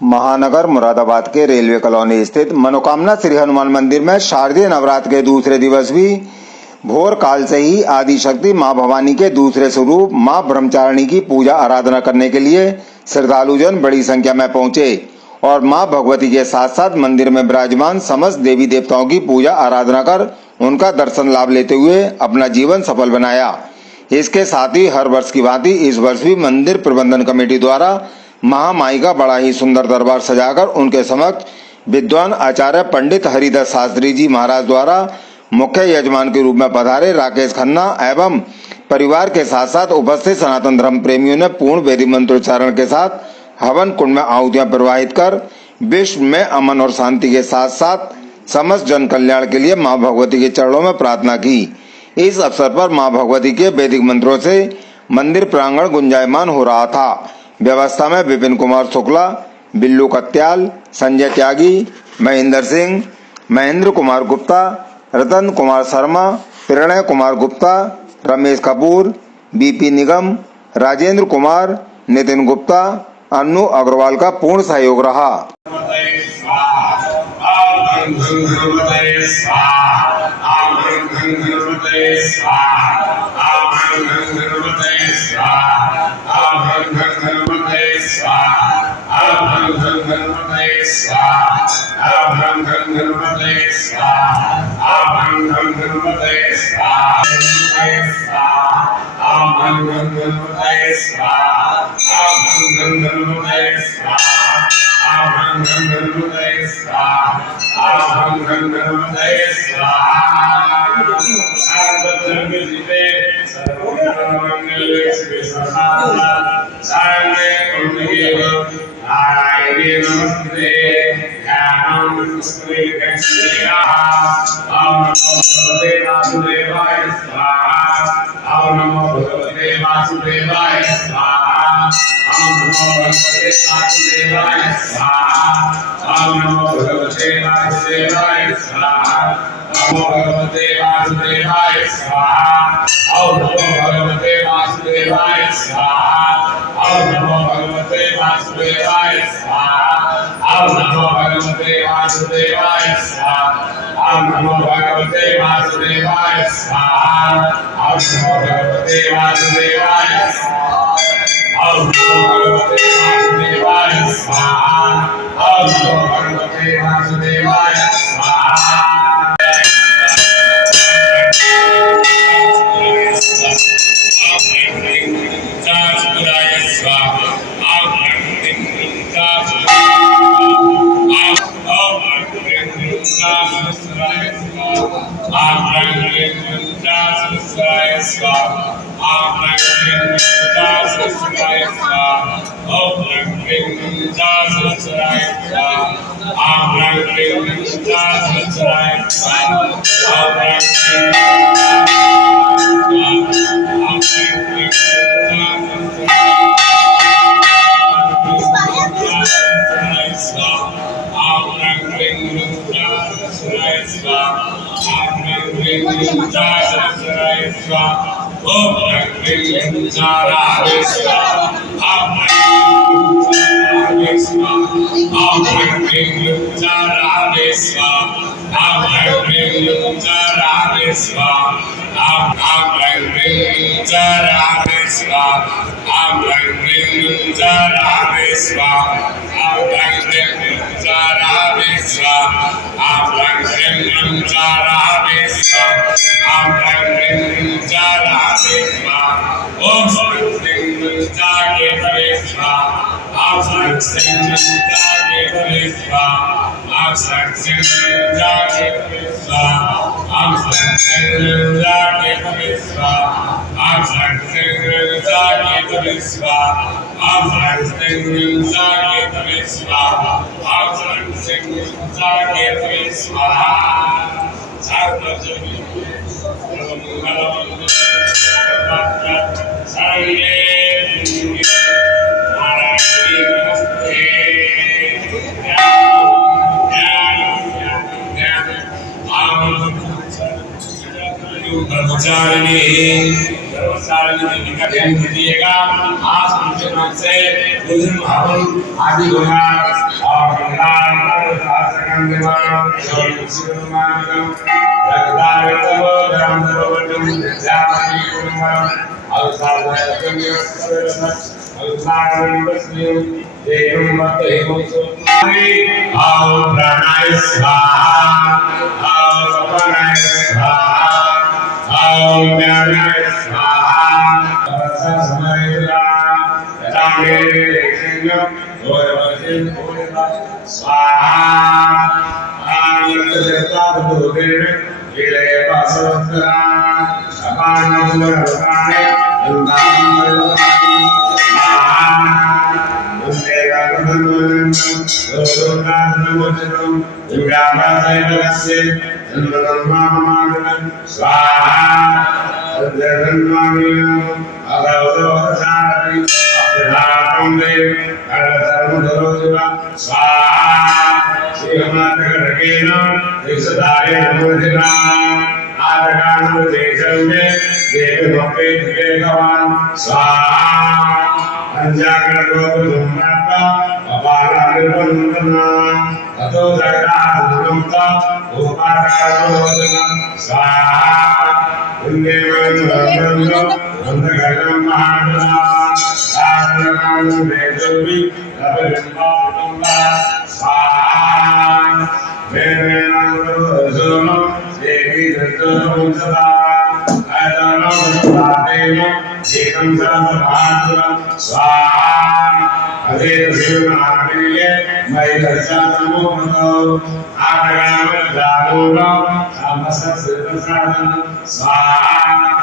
महानगर मुरादाबाद के railway colony स्थित मनोकामना श्री हनुमान मंदिर में शारदीय नवरात्र के दूसरे दिवस भी भोर काल से ही आदि शक्ति मां भवानी के दूसरे स्वरूप मां ब्रह्मचारिणी की पूजा आराधना करने के लिए श्रद्धालुजन बड़ी संख्या में पहुंचे और मां भगवती के साथ साथ मंदिर में विराजमान समस्त देवी देवताओं की पूजा आराधना कर उनका दर्शन लाभ लेते हुए अपना जीवन सफल बनाया। इसके साथ ही हर वर्ष की भांति इस वर्ष भी मंदिर प्रबंधन कमेटी द्वारा महामाई का बड़ा ही सुंदर दरबार सजाकर उनके समक्ष विद्वान आचार्य पंडित हरिदास शास्त्री जी महाराज द्वारा मुख्य यजमान के रूप में पधारे राकेश खन्ना एवं परिवार के साथ साथ उपस्थित सनातन धर्म प्रेमियों ने पूर्ण वैदिक मंत्रोच्चारण के साथ हवन कुंड में आहुतियां प्रवाहित कर विश्व में अमन और शांति के साथ साथ समस्त जन कल्याण के लिए मां भगवती के चरणों में प्रार्थना की। इस अवसर पर मां भगवती के वैदिक मंत्रों से मंदिर प्रांगण गुंजायमान हो रहा था। व्यवस्था में विपिन कुमार शुक्ला, बिल्लू कत्याल, संजय त्यागी, महेंद्र सिंह, महेंद्र कुमार गुप्ता, रतन कुमार शर्मा, प्रणय कुमार गुप्ता, रमेश कपूर, बीपी निगम, राजेंद्र कुमार, नितिन गुप्ता, अन्नू अग्रवाल का पूर्ण सहयोग रहा। ब्रह्मचारिणी निकट दीजिएगा। आज से पूजन हवन आदि होगा और मंगल शासकं देवानां शिवमानकं रक्तारतव धर्मधर्मवटं विद्यामणि कुमारं अवसादयकं योगस्वरं अवसादं वस्मिं देवं मतेमं सोमामि आओ प्राणाय स्वाहा आओ सपनाय स्वाहा आओ ज्ञानाय स्वाहा अवसा समयला यथामेव देशेन गोरवसिं गोरवा स्वाहा आनंददेवता बुद्धेन विलय वासवत्रा अपानमुरवकाने दुर्गामय स्वाहा